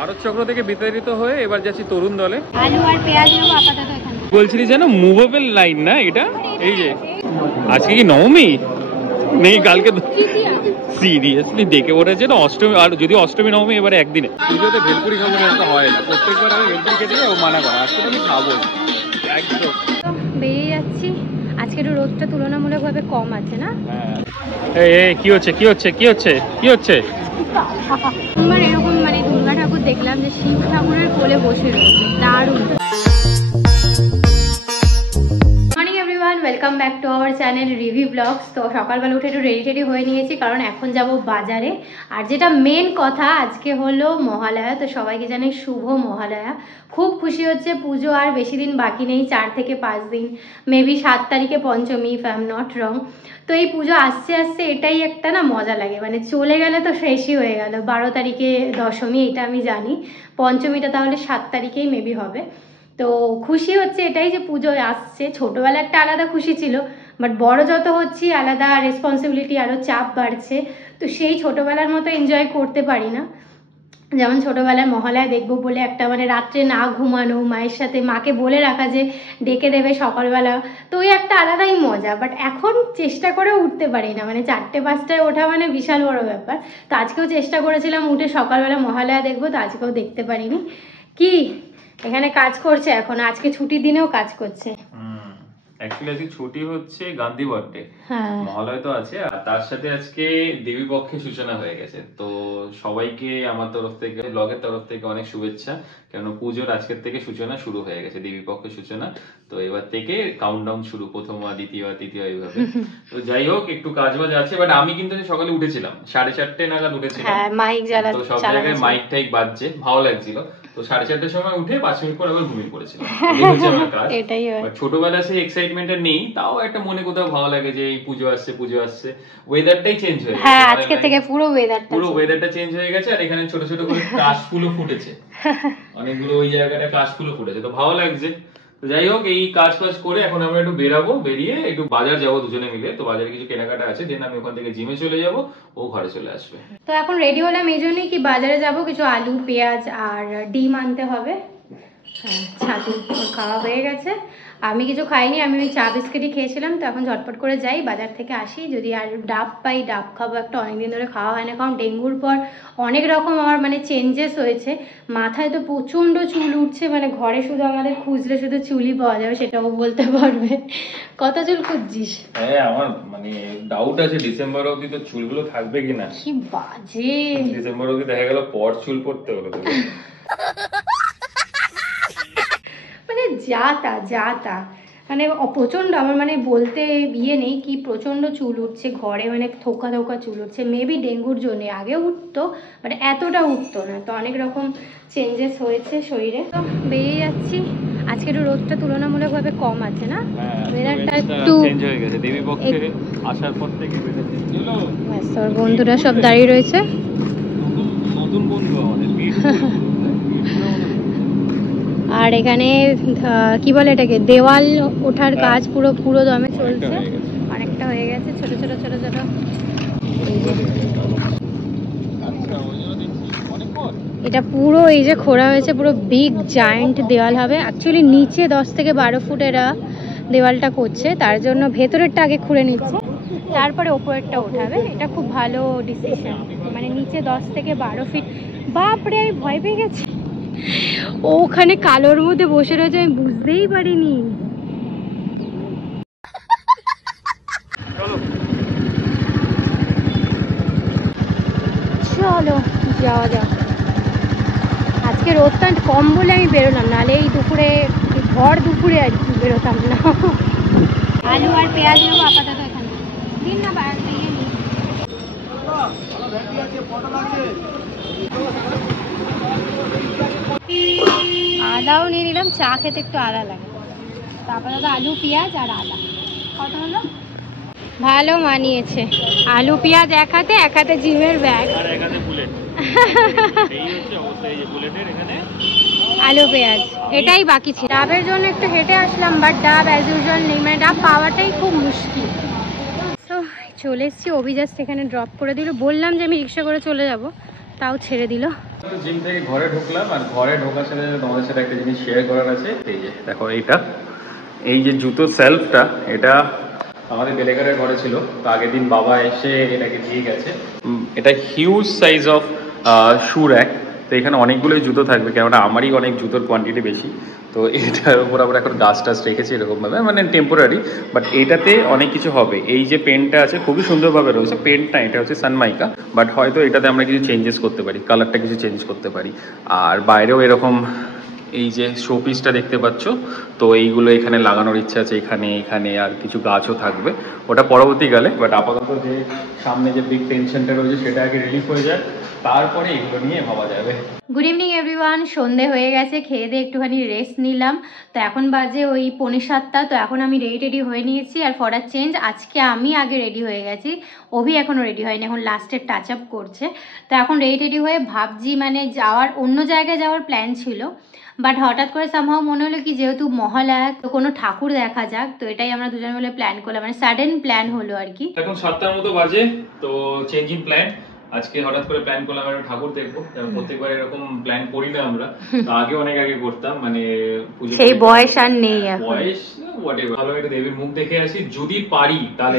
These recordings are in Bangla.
ভারত চক্র থেকে বিতাড়িত হয়ে এবার যাচ্ছি তরুণ দলে। আলু আর পেঁয়াজ নেবো আপাতত এখানে। বলছিলি যেন মুভেবল লাইন না এটা? এই যে আজকে কি নবমী নেই, কালকে সিরিয়াসলি দেখে ওটা যেন অষ্টমী, আর যদি অষ্টমী নবমী এবারে একদিনে। পুজোতে ভেলপুরি খাবো না, এটা হয় না, প্রত্যেকবার আমি ভেলপুরি খেতে যাই ও মানা করে, আজকে আমি খাবো একদম। বেরিয়ে যাচ্ছি, আজকে একটু রোদটা তুলনামূলকভাবে কম আছে না? এই কি হচ্ছে কি হচ্ছে কি হচ্ছে কি হচ্ছে? আমার এরকম মানে দুর্গা ঠাকুর দেখলাম যে শিব ঠাকুরের কোলে বসে রয়েছে, দারুণ। Welcome back to our channel review blogs. তো সকালবেলা উঠে একটু রেডি হয়ে নিয়েছি, কারণ এখন যাব বাজারে। আর যেটা মেন কথা, আজকে হলো মহালয়া। তো সবাইকে জানাই শুভ মহালয়া। খুব খুশি হচ্ছে, পুজো আর বেশি দিন বাকি নেই, 4 থেকে 5 দিন, মেবি 7 তারিখে পঞ্চমী, if I am not wrong. তো এই পুজো আসছে আসছে এটাই একটা না মজা লাগে, মানে চলে গেলে তো শেষই হয়ে গেল। 12 তারিখে দশমী, এটা আমি জানি, পঞ্চমীটা তাহলে 7 তারিখেই মেবি হবে। তো খুশি হচ্ছে এটাই যে পুজো আসছে। ছোটোবেলা একটা আলাদা খুশি ছিল, বাট বড় যত হচ্ছি আলাদা রেসপন্সিবিলিটি, আরও চাপ বাড়ছে। তো সেই ছোটোবেলার মতো এনজয় করতে পারি না। যেমন ছোটোবেলায় মহালয়া দেখবো বলে একটা মানে রাত্রে না ঘুমানো, মায়ের সাথে মাকে বলে রাখা যে ডেকে দেবে সকালবেলা, তো ওই একটা আলাদাই মজা। বাট এখন চেষ্টা করে উঠতে পারি না, মানে 4টে-5টায় ওঠা মানে বিশাল বড় ব্যাপার। তো আজকেও চেষ্টা করেছিলাম উঠে সকালবেলা মহালয়া দেখবো, তো আজকেও দেখতে পারিনি। কি এখানে কাজ করছে এখন, আজকে ছুটির দিনেও কাজ করছে। অ্যাকচুয়ালি আজকে ছুটি হচ্ছে, গান্ধী বার্থডে, হ্যাঁ মহালয়া তো আছে, আর তার সাথে আজকে দেবী পক্ষে সূচনা হয়ে গেছে। তো সবাইকে আমার তরফ থেকে, ব্লগের তরফ থেকে অনেক শুভেচ্ছা, কেন পুজোর আজকের থেকে সূচনা শুরু হয়ে গেছে, দেবী পক্ষের সূচনা। তো এবার থেকে কাউন্টডাউন শুরু, প্রথম, দ্বিতীয়, তৃতীয়, এইভাবে। তো যাই হোক, একটু কাজ বাজ আছে, বাট আমি কিন্তু সকালে উঠেছিলাম 4:30 নাগাদ উঠেছিলাম। মাইক জ্বালা, তো সব জায়গায় মাইক টাইক বাজছে, ভালো লাগছিল। তো 4:30টার সময় উঠে 5 মিনিট পর আবার ঘুমিয়ে পড়েছিলাম। এটাই হয়। ছোটবেলা সেই এক্সাইটমেন্টটা নেই, তাও একটা মনে কোথাও ভালো লাগে যে এই পুজো আসছে পুজো আসছে। ওয়েদারটাই চেঞ্জ হয়ে গেছে। হ্যাঁ, আজকে থেকে পুরো ওয়েদারটা চেঞ্জ হয়ে গেছে। আর এখানে ছোট ছোট করে কাশফুলও ফুটেছে, অনেকগুলো ওই জায়গাটা কাশফুলও ফুটেছে, তো ভালো লাগছে। তো যাই হোক, এই কাজ ফাজ করে এখন আমরা একটু বেরাবো, বেরিয়ে একটু বাজার যাবো দুজনে মিলে। তো বাজারে কিছু কেনাকাটা আছে, দেন আমি ওখান থেকে জিমে চলে যাব, ও ঘরে চলে আসবে। তো এখন রেডি হলাম এই জন্যই কি বাজারে যাব, কিছু আলু, পেঁয়াজ আর ডিম আনতে হবে। হ্যাঁ, ছাতু খাওয়া হয়ে গেছে, আমি কিছু খাইনি, আমি ওই চা বিস্কিটই খেয়েছিলাম। তো এখন ঝটপট করে যাই, বাজার থেকে আসি, যদি আর ডাব পাই ডাব খাবো, একটা অনেকদিন ধরে খাওয়া হয় না। কারণ ডেঙ্গুর পর অনেক রকম আমার মানে চেঞ্জেস হয়েছে, মাথায় তো প্রচণ্ড চুল উঠছে, মানে ঘরে শুধু আমাদের খুঁজলে শুধু চুলই পাওয়া যাবে, সেটাও বলতে পারবে। কত চুল খুঁজছিস? হ্যাঁ, আমার মানে ডাউট আছে ডিসেম্বর অবধি তো চুলগুলো থাকবে কিনা। কি বাজে, ডিসেম্বর অবধি দেখা গেল পর চুল পড়তে হলো। মানে যা তা মানে প্রচণ্ড, আমার মানে বলতে বিয়ে নেই কি প্রচণ্ড চুল উঠছে ঘরে, মানে থোকা থোকা চুল উঠছে। মেবি ডেঙ্গুর জন্যে, আগে উঠতো মানে এতটা উঠতো না। তো অনেক রকম চেঞ্জেস হয়েছে শরীরে। তো বেরিয়ে যাচ্ছি, আজকে একটু রোদটা তুলনামূলকভাবে কম আছে না, ওয়েদারটা একটু চেঞ্জ হয়ে গেছে দেবী পক্ষে আসার পর থেকে। তোর বন্ধুরা সব দাঁড়িয়ে রয়েছে, নতুন বন্ধু আমাদের। আর এখানে কি বলে এটাকে, দেওয়াল ওঠার কাজ পুরো দমে চলছে, অনেকটা হয়ে গেছে। ছোট ছোট এটা পুরো এই যে খোঁড়া হয়েছে, পুরো বিগ জায়েন্ট দেওয়াল হবে। অ্যাকচুয়ালি নিচে 10 থেকে 12 ফুট এরা দেওয়ালটা করছে, তার জন্য ভেতরেরটা আগে খুঁড়ে নিচ্ছে, তারপরে ওপরেরটা ওঠাবে। এটা খুব ভালো ডিসিশন, মানে নিচে 10 থেকে 12 ফিট। বাপরে, আমি ভয় পেয়ে গেছি, ওখানে কালোর মধ্যে বসে রয়েছে, আমি বুঝতেই পারিনি। চলো যাওয়া যাক। আজকে রোদটা কম বলে আমি বেরোলাম, নাহলে এই দুপুরে, ভর দুপুরে আর কি বেরোতাম না। আলু আর পেঁয়াজ নেবো আপাতত এখানে, দিন না বাড়াতে ইয়ে নিই। আদাও নিয়ে নিলাম, চা খেতে একটু আদা লাগে। তারপরে আলু, পেঁয়াজ আর আদা। কত হলো? ভালো মানিয়েছে, আলু পেঁয়াজ এক হাতে জিমের ব্যাগ, আলু পেঁয়াজ এটাই বাকি ছিল। ডাবের জন্য একটু হেঁটে আসলাম, বাট ডাব অ্যাজ ইউজুয়াল নেই, মানে ডাব পাওয়াটাই খুব মুশকিল। তো চলে এসেছি, অভি জাস্ট এখানে ড্রপ করে দিল, বললাম যে আমি রিক্সা করে চলে যাব, তাও ছেড়ে দিল। জিম থেকে ঘরে ঢুকলাম, আর ঘরে ঢোকার সাথে তোমাদের সাথে একটা জিনিস শেয়ার করার আছে। এই যে দেখো, এই যে জুতো সেলফটা, এটা আমাদের বেলেঘরের ঘরে ছিল, তো আগের দিন বাবা এসে এটাকে দিয়ে গেছে। এটা huge size of shoe rack, তো এখানে অনেকগুলোই জুতো থাকবে, কেননা আমারই অনেক জুতোর কোয়ান্টিটি বেশি। তো এটার উপর আমরা এখন গাছ টাছ রেখেছি এরকমভাবে, মানে টেম্পোরারি, বাট এটাতে অনেক কিছু হবে। এই যে পেনটা আছে খুবই সুন্দরভাবে রয়েছে, পেনটা এটা হচ্ছে সানমাইকা, বাট হয়তো এটাতে আমরা কিছু চেঞ্জেস করতে পারি, কালারটা কিছু চেঞ্জ করতে পারি। আর বাইরেও এরকম এই যে শোপিসটা দেখতে পাচ্ছ, তো এইগুলো এখানে লাগানোর ইচ্ছা আছে, এখানে এখানে আর কিছু গাছও থাকবে, ওটা পরবর্তীকালে। বাট আপাতত যে সামনে যে বিগ টেনশনটা রয়েছে সেটা আগে রিলিফ হয়ে যায়, তারপরে এগুলো নিয়ে ভাবা যাবে। গুড ইভিনিং এভরিওয়ান, সন্ধে হয়ে গেছে, খেয়ে দিয়ে একটুখানি রেস্ট নিলাম। তো এখন বাজে ওই 6:45। তো এখন আমি রেডি হয়ে নিয়েছি, আর ফর আ চেঞ্জ আজকে আমি আগে রেডি হয়ে গেছি, অভি এখনও রেডি হয়নি, এখন লাস্টের টাচ আপ করছে। তো এখন রেডি হয়ে ভাবছি, মানে যাওয়ার অন্য জায়গায় যাওয়ার প্ল্যান ছিল, বাট হঠাৎ করে সামহাও মনে হলো কি যেহেতু মহালয়া, তো কোনো ঠাকুর দেখা যাক, তো এটাই আমরা দুজন মিলে প্ল্যান করলাম, মানে সাডেন প্ল্যান হলো আর কি। এখন 7টার মতো বাজে, তো চেঞ্জিং প্ল্যান। আজকে হঠাৎ করে প্ল্যান করলাম একটা ঠাকুর দেখবো, কারণ প্রত্যেকবার এরকম প্ল্যান করি না আমরা, তো আগে অনেক আগে করতাম, মানে সেই বয়স আর নেই এখন। বয়স হোয়াটএভার, ভালো একটা দেবীর মুখ দেখে আসি যদি পারি, তাহলে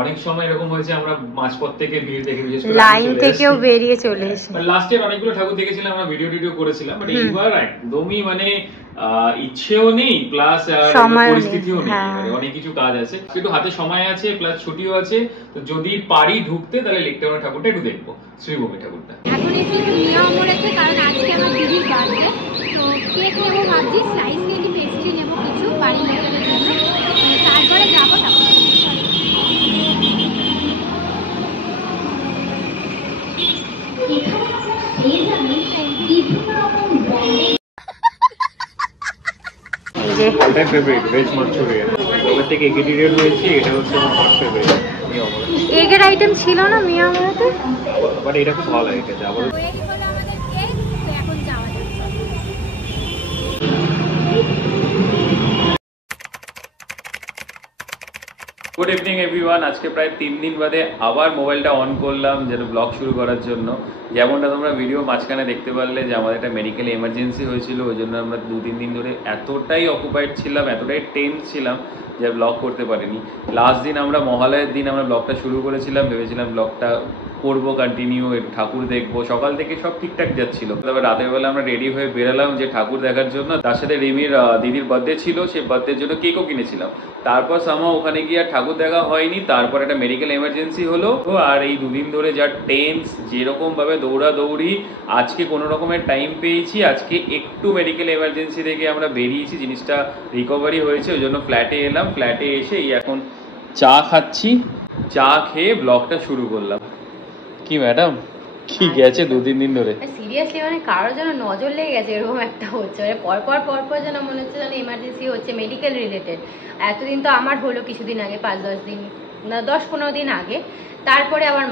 অনেক সময় এরকম হয়েছে আমরা মাঝপথ থেকে ভিড় দেখে, বিশেষ করে লাইন থেকেও বেরিয়ে চলে এসে লাস্টের অনেকগুলো ঠাকুর দেখেছিলাম, আমরা ভিডিও করেছিলাম, বাট এইবার একদমই মানে ইচ্ছেও নেই, প্লাস পরিস্থিতিও নেই, মানে অনেক কিছু কাজ আছে, একটু হাতে সময় আছে, প্লাস ছুটিও আছে, তো যদি পারি ঢুকতে, তাহলে লেকটাউনের ঠাকুরটা একটু দেখবো, শ্রীভূমি ঠাকুরটা। এখন এসে একটু নিয়ম করেছে, কারণ আজকে আমার দিদির বার্থডে, তো কেক নেবো ভাবছি, স্লাইস কেক, পেস্ট্রি নেবো কিছু বাড়ির লোকেদের জন্য, তারপরে যাবো ঠাকুর। এটা ফেভারিট ভেজ মাঞ্চুরিয়ান, ওখান থেকে এগিডিটেড হয়েছে, এটা হচ্ছে আমার ফার্স্ট ফেভারিট। এগের আইটেম ছিল না মিয়ামোড়াতে, বাট এটা খুব ভালো লাগে খেতে। আবার গুড ইভিনিং এভরিওয়ান, আজকে প্রায় 3 দিন বাদে আবার মোবাইলটা অন করলাম যেন ব্লগ শুরু করার জন্য। যেমনটা তোমরা ভিডিও মাঝখানে দেখতে পারলে যে আমাদের একটা মেডিকেল এমার্জেন্সি হয়েছিল, ওই জন্য আমরা 2-3 দিন ধরে এতটাই অকুপাইড ছিলাম, এতটাই টেন্স ছিলাম যে ব্লগ করতে পারিনি। লাস্ট দিন আমরা মহালয়ের দিন আমরা ব্লগটা শুরু করেছিলাম, ভেবেছিলাম ব্লগটা করবো কন্টিনিউ, একটু ঠাকুর দেখবো, সকাল থেকে সব ঠিকঠাক যাচ্ছিল। তবে রাতের বেলা আমরা রেডি হয়ে বেরোলাম যে ঠাকুর দেখার জন্য, তার সাথে রিমির দিদির বার্থডে ছিল, সেই বার্থডের জন্য কেকও কিনেছিলাম। তারপর সামহাও ওখানে গিয়ে আর ঠাকুর দেখা হয়নি, তারপর একটা মেডিকেল এমার্জেন্সি হলো, আর এই 2 দিন ধরে যা টেন্স, যেরকম ভাবে দৌড়াদৌড়ি, আজকে কোনো রকমের টাইম পেয়েছি, আজকে একটু মেডিকেল এমার্জেন্সি থেকে আমরা বেরিয়েছি, জিনিসটা রিকভারি হয়েছে, ওই জন্য ফ্ল্যাটে এলাম। ফ্ল্যাটে এসে এই এখন চা খাচ্ছি, চা খেয়ে ব্লগটা শুরু করলাম। কি ম্যাডাম, কি গেছে 2-3 দিন ধরে? সিরিয়াসলি মানে কারোর যেন নজর লেগে গেছে, এরকম একটা হচ্ছে, মানে পরপর যেন মনে হচ্ছে যেন এমার্জেন্সি হচ্ছে মেডিকেল রিলেটেড। এতদিন তো আমার হলো কিছুদিন আগে, 5-10 দিন না 10-15 দিন আগে, তারপরে আবার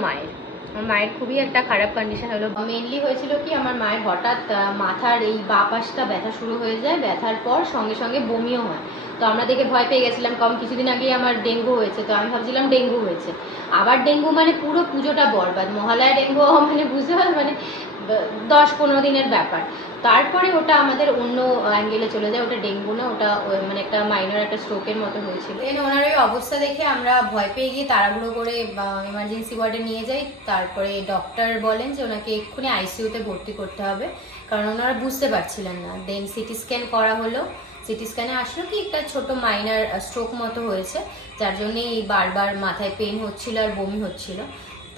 মায়ের খুবই একটা খারাপ কন্ডিশন হলো। মেনলি হয়েছিল কি, আমার মায়ের হঠাৎ মাথার এই বাঁ পাশটা ব্যথা শুরু হয়ে যায়, ব্যথার পর সঙ্গে সঙ্গে বমিও হয়। তো আমরা দেখে ভয় পেয়ে গেছিলাম, কারণ কিছুদিন আগেই আমার ডেঙ্গু হয়েছে, তো আমি ভাবছিলাম ডেঙ্গু হয়েছে। আবার ডেঙ্গু মানে পুরো পুজোটা বরবাদ, মহালয়া ডেঙ্গু মানে বুঝতে পার, মানে 10-15 দিনের ব্যাপার। তারপরে ওটা আমাদের অন্য অ্যাঙ্গেলে চলে যায়, ওটা ডেঙ্গু না, ওটা মানে একটা মাইনর একটা স্ট্রোকের মতো হয়েছিল। ওনার ওই অবস্থা দেখে আমরা ভয় পেয়ে গিয়ে তাড়াহুড়ো করে এমার্জেন্সি ওয়ার্ডে নিয়ে যাই। তারপরে ডক্টর বলেন যে ওনাকে এক্ষুনি আইসিইউতে ভর্তি করতে হবে, কারণ ওনারা বুঝতে পারছিলেন না। দেন সিটি স্ক্যান করা হলো, সিটি স্ক্যানে আসলো কি একটা ছোট মাইনার স্ট্রোক মতো হয়েছে, যার জন্যই বারবার মাথায় পেন হচ্ছিল আর বমি হচ্ছিল।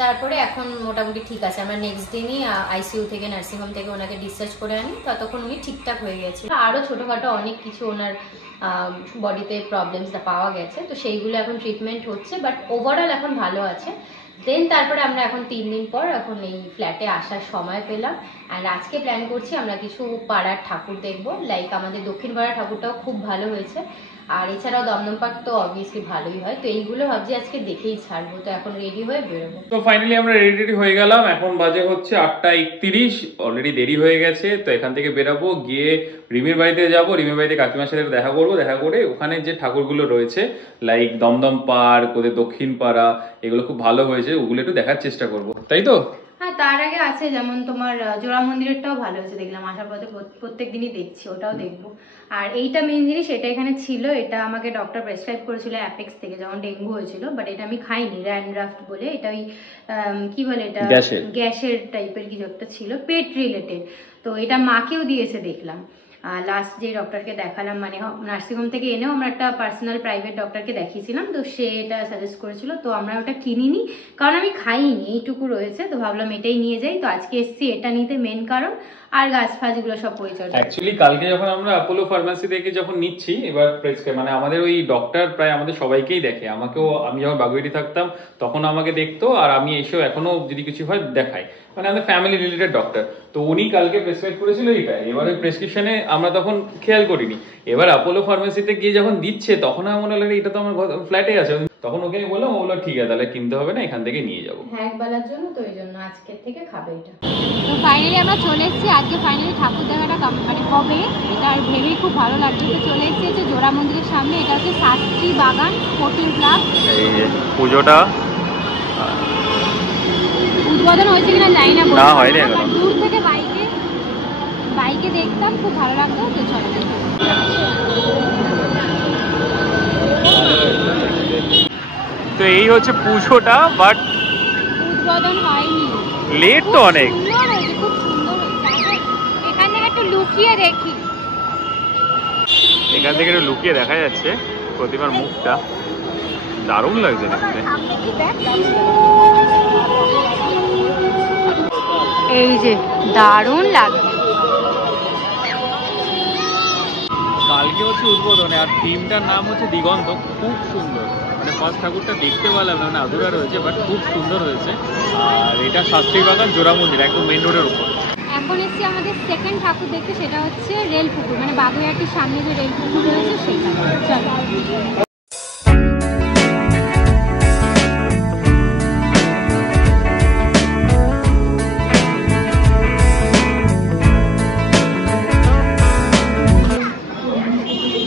তারপরে এখন মোটামুটি ঠিক আছে, আমরা নেক্সট দিনই আইসিইউ থেকে, নার্সিংহোম থেকে ওনাকে ডিসচার্জ করে আনি, ততক্ষণ উনি ঠিকঠাক হয়ে গেছে। আরও ছোটোখাটো অনেক কিছু ওনার বডিতে প্রবলেমসটা পাওয়া গেছে, তো সেইগুলো এখন ট্রিটমেন্ট হচ্ছে, বাট ওভারঅল এখন ভালো আছে। দেন তারপরে আমরা এখন 3 দিন পর এখন এই ফ্ল্যাটে আসার সময় পেলাম, অ্যান্ড আজকে প্ল্যান করছি আমরা কিছু পাড়ার ঠাকুর দেখবো। লাইক আমাদের দক্ষিণ পাড়ার ঠাকুরটাও খুব ভালো হয়েছে, আর এছাড়াও দমদম পার্ক তো অবভিয়াসলি ভালোই হয়, তো এইগুলো ভাবছি আজকে দেখেই ছাড়বো। তো এখন রেডি হয়ে বেরোবো। তো ফাইনালি আমরা রেডি হয়ে গেলাম, এখন বাজে হচ্ছে 8:31, অলরেডি দেরি হয়ে গেছে। তো এখান থেকে বেরাবো, গিয়ে রিমির বাড়িতে যাবো, রিমির বাড়িতে কাকিমার সাথে দেখা করবো, দেখা করে ওখানে যে ঠাকুরগুলো রয়েছে লাইক দমদম পার্ক, ওদের দক্ষিণ পাড়া, এগুলো খুব ভালো হয়েছে, ওগুলো একটু দেখার চেষ্টা করবো, তাই তো? হ্যাঁ, তার আগে আছে যেমন তোমার জোড়া মন্দিরেরটাও ভালো হয়েছে দেখলাম, আসার পথে প্রত্যেক দিনই দেখছি, ওটাও দেখবো। আর এইটা মেন জিনিস, এটা এখানে ছিল, এটা আমাকে ডক্টর প্রেসক্রাইব করেছিল অ্যাপেক্স থেকে যখন ডেঙ্গু হয়েছিল, বাট এটা আমি খাইনি, র্যানড্রাফট বলে, এটা ওই কি বলে এটা, গ্যাসের টাইপের কিছু একটা ছিল, পেট রিলেটেড। তো এটা মাকেও দিয়েছে দেখলাম। লাস্ট যে ডক্টরকে দেখালাম, মানে নার্সিংহোম থেকে এনেও আমরা একটা পার্সোনাল প্রাইভেট ডক্টরকে দেখিয়েছিলাম, তো সে এটা সাজেস্ট করেছিল, তো আমরা ওটা কিনিনি কারণ আমি খাইনি, এইটুকু রয়েছে, তো ভাবলাম এটাই নিয়ে যাই। তো আজকে এসছি এটা নিতে, মেন কারণ, আর গাছ ফাছগুলো সব পরিচর্যা। অ্যাকচুয়ালি কালকে যখন আমরা অ্যাপোলো ফার্মাসি থেকে যখন নিচ্ছি, এবার প্রেসক্রাইব মানে আমাদের ওই ডক্টর প্রায় আমাদের সবাইকেই দেখে, আমাকেও, আমি যখন বাগুইটি থাকতাম তখন আমাকে দেখতো, আর আমি এসেও এখনো যদি কিছু হয় দেখাই, মানে আমাদের ফ্যামিলি রিলেটেড ডক্টর। তো উনি কালকে প্রেসক্রাইব করেছিল এইটা, এবার ওই প্রেসক্রিপশনে আমরা তখন খেয়াল করিনি, এবার অ্যাপোলো ফার্মাসিতে গিয়ে যখন দিচ্ছে তখন আমার মনে হলো এটা তো আমার ফ্ল্যাটে আছে, তখন ওকে বললাম, ও বললো ঠিক আছে তাহলে কিনতে হবে না, এখান থেকে নিয়ে যাবো। হ্যাঁ, একবেলার জন্য, তো ওই জন্য আজকের থেকে খাবে এটা। তো ফাইনালি আমরা চলে এসেছি, আজকে ফাইনালি ঠাকুর দেখাটা মানে হবে, এটা আর ভেবেই খুব ভালো লাগছে। তো চলে এসেছি হচ্ছে জোড়া মন্দিরের সামনে, এটা হচ্ছে শাস্ত্রী বাগান স্পোর্টিং ক্লাব। এই যে পুজোটা উদ্বোধন হয়েছে কিনা জানি না, না হয়নি এখনো, দূর থেকে বাইকে দেখতাম, খুব ভালো লাগতো। তো চলো তো এই হচ্ছে পুজোটা, বাট উদ্বোধন হয়নি, লেট তো অনেক। সুন্দর হয়েছে, খুব সুন্দর হয়েছে। এখান থেকে একটু লুকিয়ে দেখি, এখান থেকে একটু লুকিয়ে দেখা যাচ্ছে প্রতিমার মুখটা, দারুণ লাগছে দেখতে। এই যে দারুণ লাগছে। কালকে হচ্ছে উদ্বোধনে, আর থিমটার নাম হচ্ছে দিগন্ত, খুব সুন্দর, মানে ফার্স্ট ঠাকুরটা দেখতে পেলাম না, মানে আধুরা রয়েছে, বাট খুব সুন্দর হয়েছে। আর এটা শাস্ত্রী বাগান জোড়া মন্দির, একদম মেন রোডের উপর। এখন এসছি আমাদের সেকেন্ড ঠাকুর দেখতে, সেটা হচ্ছে রেল পুকুর, মানে বাগুইহাটির সামনে যে রেল পুকুর রয়েছে সেটা। চলো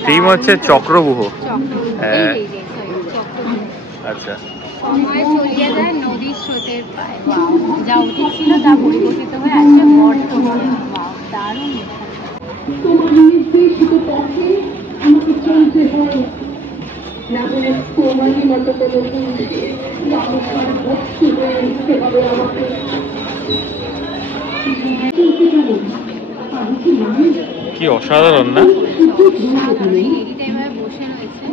থিম হচ্ছে চক্রবুহ। হ্যাঁ, আচ্ছা, সময় চলিয়ে যায় নদীর স্রোতের প্রায়, যা অতীত ছিল তা পরিবর্তিত হয়ে আসছে বর্তমানে। দারুণ। তোমার নির্দেশিত পথে আমাকে চলতে হয়, না হলে তোমারই মতো কোনো ভুলকে মানুষের ভক্তি হয়ে উঠতে হবে আমাকে। কি অসাধারণ না? বসে রয়েছে,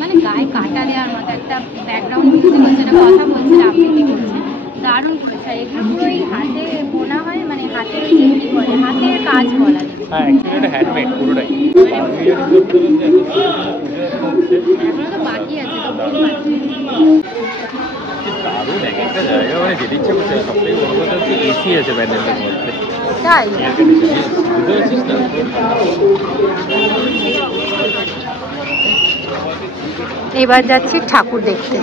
মানে গায়ে কাটা দেওয়ার মতো একটা ব্যাকগ্রাউন্ড মিউজিক হচ্ছে, একটা কথা বলছে, আবৃত্তি করছে, দারুণ করেছে। এগুলো পুরো ওই হাতে বোনা হয়, মানে হাতের ওই কি বলে, হাতের কাজ বলা যায়। হ্যাঁ, অ্যাকচুয়ালি এটা হ্যান্ডমেড পুরোটাই। এখনো তো বাকি আছে, দারুণ এক একটা জায়গা, মানে যেতে ইচ্ছে করছে। সব থেকে বড় কথা হচ্ছে এসি আছে প্যান্ডেলটার মধ্যে, তাই বুঝতে পারছিস না? এবার যাচ্ছি ঠাকুর দেখতে।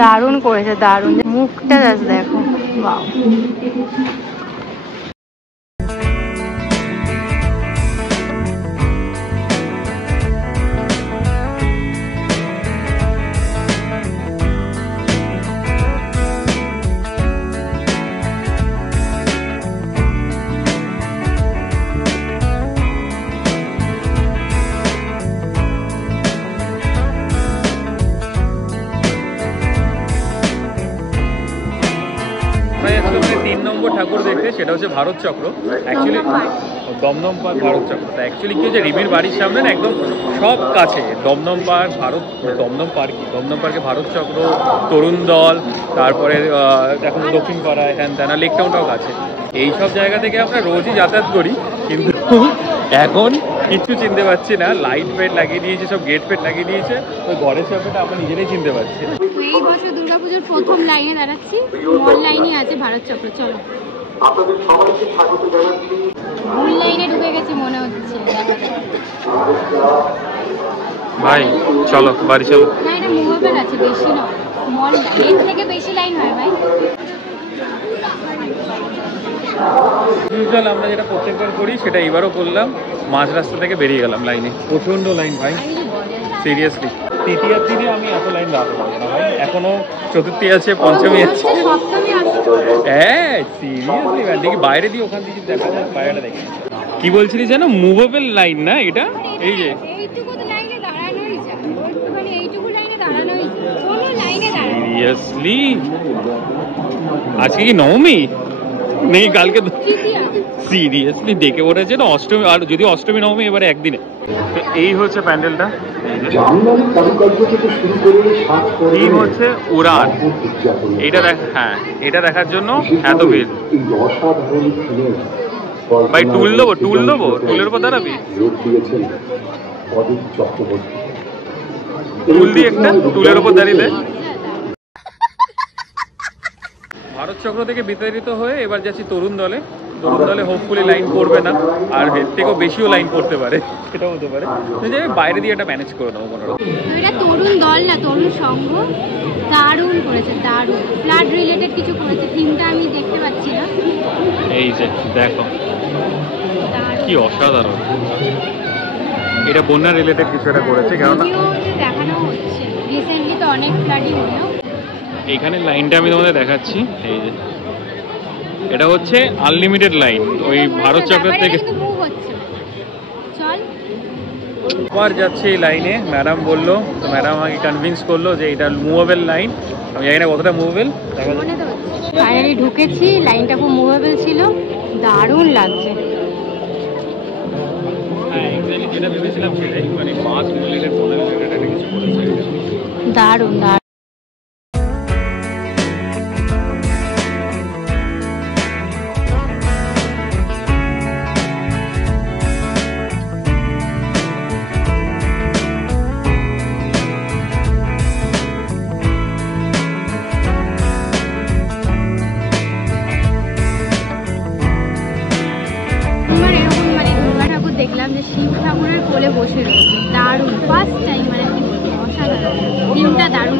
দারুণ করেছে, দারুণ, মুখটা জাস্ট দেখো, বাহ। ঠাকুর দেখতে, সেটা হচ্ছে ভারত চক্র। অ্যাকচুয়ালি দমদম পার্ক ভারত চক্র। তা অ্যাকচুয়ালি কি হচ্ছে, রিমির বাড়ির সামনে না, একদম সব কাছে দমদম পার্ক, দমদম পার্কে ভারত চক্র, তরুণ দল, তারপরে এখন দক্ষিণ পাড়ায় হ্যান ত্যানা, লেক টাউনটাও কাছে। এইসব জায়গা থেকে আমরা রোজই যাতায়াত করি, কিন্তু এখন কিচ্ছু চিনতে পারছি না। লাইট ফেট লাগিয়ে দিয়েছে, সব গেট ফেট লাগিয়ে দিয়েছে, ওই গড়ের সামনেটা আমরা নিজেরাই চিনতে পারছি। এই বছর দুর্গাপুজোর প্রথম লাইনে দাঁড়াচ্ছি, মল লাইনে আছে ভারত চক্র। চলো। আপনাদের সবাইকে স্বাগত জানাচ্ছি ভুল লাইনে ঢুকে গেছি মনে হচ্ছে। ভাই চলো বাড়ি চলো। না এটা মুভেবল আছে, বেশি না, স্মল লাইন, এর থেকে বেশি লাইন হয় ভাই। ইউজুয়াল আমরা যেটা প্রত্যেকবার করি সেটা এবারও করলাম, মাঝ রাস্তা থেকে বেরিয়ে গেলাম লাইনে। প্রচন্ড লাইন ভাই, সিরিয়াসলি। তৃতীয়ার দিনে আমি এত লাইন দাঁড়াতে পারবো না ভাই, এখনো চতুর্থী আছে, পঞ্চমী আছে। হ্যাঁ সিরিয়াসলি ভাই, দেখি বাইরে দিয়ে ওখান থেকে দেখা যায়, বাইরেটা দেখি। কি বলছিলি যেন মুভেবল লাইন না এটা? এই যে সিরিয়াসলি আজকে কি নবমী নেই, কালকে সিরিয়াসলি ডেকে পড়েছে না অষ্টমী, আর যদি অষ্টমী নবমী এবারে একদিনে। এই হচ্ছে প্যান্ডেলটা, এই হচ্ছে উড়ান। এটা হ্যাঁ, এটা দেখার জন্য এত ভিড় ভাই। টুল দেবো, টুল দেবো, টুলের উপর দাঁড়াবি, টুল দিয়ে একটা টুলের উপর দাঁড়িয়ে দেয়। ভারত চক্র থেকে বিতাড়িত হয়ে এবার যাচ্ছি তরুণ দলে। তরুণ দলে হোপফুলি লাইন পড়বে না, আর এর থেকেও বেশিও লাইন পড়তে পারে, সেটাও হতে পারে। বাইরে দিয়ে এটা ম্যানেজ করে নেবো কোনো রকম। এটা তরুণ দল না, তরুণ সংঘ। দারুণ করেছে, দারুণ। ফ্লাড রিলেটেড কিছু করেছে, থিমটা আমি দেখতে পাচ্ছি না। এই যে দেখো কি অসাধারণ, এটা বন্যা রিলেটেড কিছু একটা করেছে, কেননা দেখানো হচ্ছে রিসেন্টলি তো অনেক ফ্লাডই হলো। এইখানে লাইনটা আমি তোমাদের দেখাচ্ছি, এই যে এটা হচ্ছে আনলিমিটেড লাইন ওই ভারত চক্র থেকে। আবার যাচ্ছে এই লাইনে, ম্যাডাম বললো, তো ম্যাডাম আমাকে কনভিন্স করলো যে এটা মুভেবল লাইন। আমি জানি না কতটা মুভেবল। ফাইনালি ঢুকেছি, লাইনটা খুব মুভেবল ছিল, দারুণ লাগছে। হ্যাঁ এক্স্যাক্টলি যেটা ভেবেছিলাম সেটাই, মানে মাছ রিলেটেড বলে রিলেটেড কিছু করেছে, দারুণ দারুণ। দেখলাম যে শিব ঠাকুরের কোলে বসে রয়েছে, দারুণ। ফার্স্ট টাইম, মানে অসাধারণ, থিমটা দারুণ।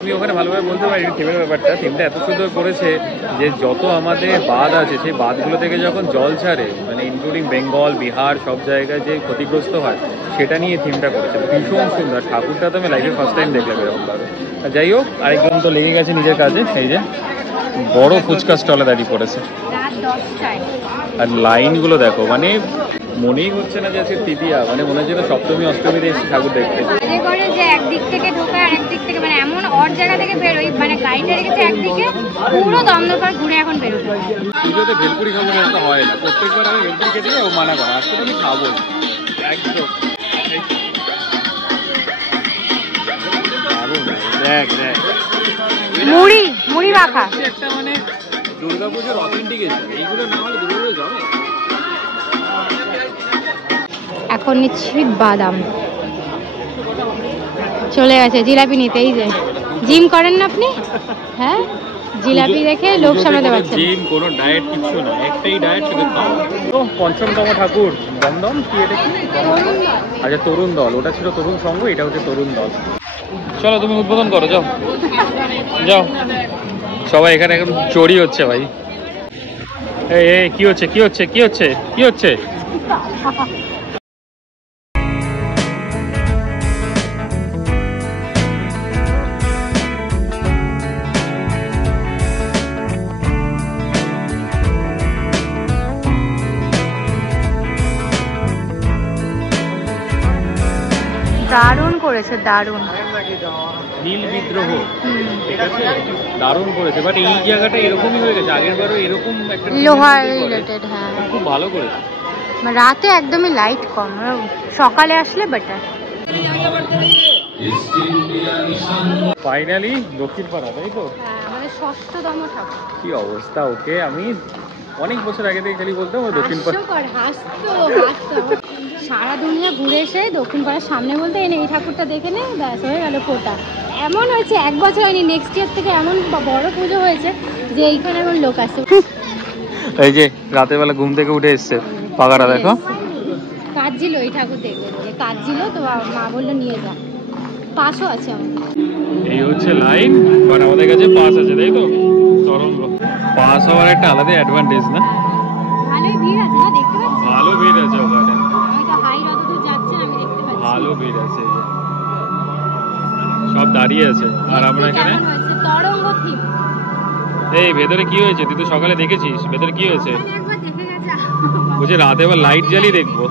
তুমি ওখানে ভালোভাবে বলতে পারি থিমের ব্যাপারটা। থিমটা এত সুন্দর করেছে যে যত আমাদের বাঁধ আছে সেই বাঁধগুলো থেকে যখন জল ছাড়ে, মানে ইনক্লুডিং বেঙ্গল, বিহার, সব জায়গায় যে ক্ষতিগ্রস্ত হয় সেটা নিয়ে থিমটা করেছে, ভীষণ সুন্দর। ঠাকুরটা তো আমি লাইফে ফার্স্ট টাইম দেখলাম এরকমভাবে। যাই হোক, আরেকজন তো লেগে গেছে নিজের কাজে, এই যে বড় ফুচকা স্টলে দাঁড়িয়ে পড়েছে। রাত 10টায় আর লাইনগুলো দেখো, মানে মনেই হচ্ছে না যে আজকে তৃতীয়া, মানে মনে হচ্ছে না সপ্তমী অষ্টমীতে এসে ঠাকুর দেখতে। বাজে করে যে একদিক থেকে ঢোকায় আর একদিক থেকে, মানে এমন অর জায়গা থেকে বেরোই, মানে গাড়িটা রেখেছে একদিকে, পুরো দমদমপাড় ঘুরে এখন বেরোতে। পুজোতে ভেলপুরি খাবো না, এটা হয় না। প্রত্যেকবার আমি ভেলপুরি খেতে যাই, ও মানা করে, আজকে তো আমি খাবো একদম। দেখ দেখ মুড়ি, মুড়ি মাখা একটা, মানে দুর্গাপুজোর অথেন্টিকেশন, এইগুলো না হলে দুর্গাপুজো যাবে। এখন নিচ্ছি বাদাম, চলে গেছে জিলাপি নিতে। এই যে জিম করেন না আপনি? হ্যাঁ, জিলাপি দেখে লোক সামলাতে পারছেন। জিম কোনো ডায়েট কিছু না, একটাই ডায়েট, সেটা খাও। তো পঞ্চমতম ঠাকুর দমদম, কি এটা কি? আচ্ছা তরুণ দল, ওটা ছিল তরুণ সংঘ, এটা হচ্ছে তরুণ দল। চলো তুমি উদ্বোধন করো, যাও যাও। সবাই এখানে এখন চড়ি হচ্ছে ভাই। এই কি হচ্ছে, কি হচ্ছে, কি হচ্ছে, কি হচ্ছে? দারুণ করেছে, দারুণ। নীল বিদ্রোহ, ঠিক আছে, দারুণ করেছে। বাট এই জায়গাটা এরকমই হয়ে গেছে, আগের বারও এরকম একটা লোহা রিলেটেড। হ্যাঁ খুব ভালো করেছে। রাতে একদমই লাইট কম, সকালে আসলে বেটার। ফাইনালি দক্ষিণ পাড়া, তাই তো? হ্যাঁ, আমাদের ষষ্ঠতম ঠাকুর। কি অবস্থা, ওকে আমি অনেক বছর আগে থেকে খালি বলতাম দক্ষিণ পাড়া। সারা দুনিয়া ঘুরে এসে দক্ষিণ পাড়ার সামনে বলতে এনে এই ঠাকুরটা দেখে নে, ব্যাস হয়ে গেল ফোটা। এমন হয়েছে, এক বছর হয়নি, নেক্সট ইয়ার থেকে এমন বড় পুজো হয়েছে যে এইখানে এখন লোক আসে। এই যে রাতের বেলা ঘুম থেকে উঠে এসছে, পাখাটা দেখো। কাজ ছিল এই ঠাকুর দেখবে বলে, কাজ ছিল তো মা বললো নিয়ে যা, পাশও আছে আমাদের। এই হচ্ছে লাইন, বাট আমাদের কাছে পাস আছে, তাই তো? তরঙ্গ পাস হওয়ার একটা আলাদা অ্যাডভান্টেজ না? ভালোই ভিড় আছে না, দেখতে পাচ্ছি ভালো ভিড় আছে ওখানে, হয়তো হাই যতদূর যাচ্ছে আমি দেখতে পাচ্ছি ভালো ভিড় আছে, সব দাঁড়িয়ে আছে। আর আমরা এখানে তরঙ্গ থিম। এই ভেতরে কি হয়েছে? তুই তো সকালে দেখেছিস, ভেতরে কি হয়েছে? একবার দেখে গেছে, বলছে রাতে আবার লাইট জ্বালিয়ে দেখবো।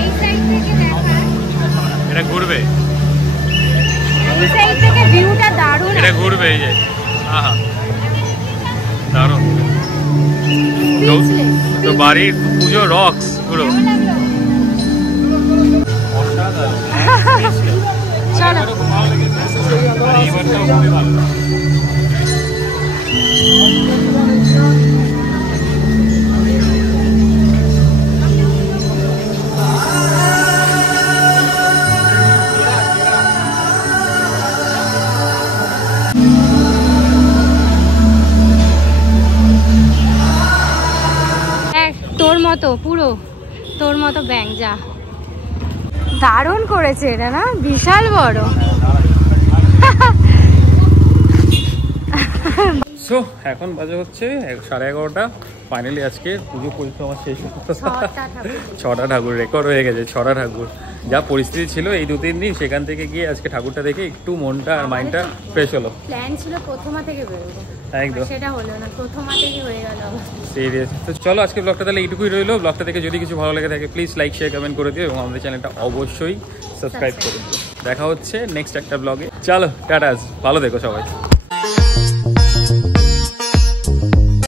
এই সাইড থেকে দেখা, এটা ঘুরবে, এই সাইড থেকে ভিউটা দারুণ। এটা ঘুরবে, এই যে আহা দারুণ। তো বাড়ির পুজো রক্স পুরো। চলো তোর মতো, পুরো তোর মতো ব্যাঙ। যা দারুণ করেছে এটা না, বিশাল বড়। সো এখন বাজে হচ্ছে 11:30। ফাইনালি আজকে পুজো পরিক্রমা শেষ। 6টা ঠাকুর রেকর্ড হয়ে গেছে, 6টা ঠাকুর। যা পরিস্থিতি ছিল এই 2-3 দিন, সেখান থেকে গিয়ে আজকে ঠাকুরটা দেখে একটু মনটা আর মাইন্ডটা ফ্রেশ হলো। প্ল্যান ছিল প্রথমা থেকে বেরোবো, একদম সেটা হলো না, প্রথমা থেকে হয়ে গেল। সিরিয়াস। তো চলো আজকে ব্লগটা তাহলে এইটুকুই রইলো। ব্লগটা দেখে যদি কিছু ভালো লেগে থাকে প্লিজ লাইক শেয়ার কমেন্ট করে দিও এবং আমাদের চ্যানেলটা অবশ্যই সাবস্ক্রাইব করে দিও। দেখা হচ্ছে নেক্সট একটা ব্লগে। চলো টাটা, ভালো দেখো সবাই।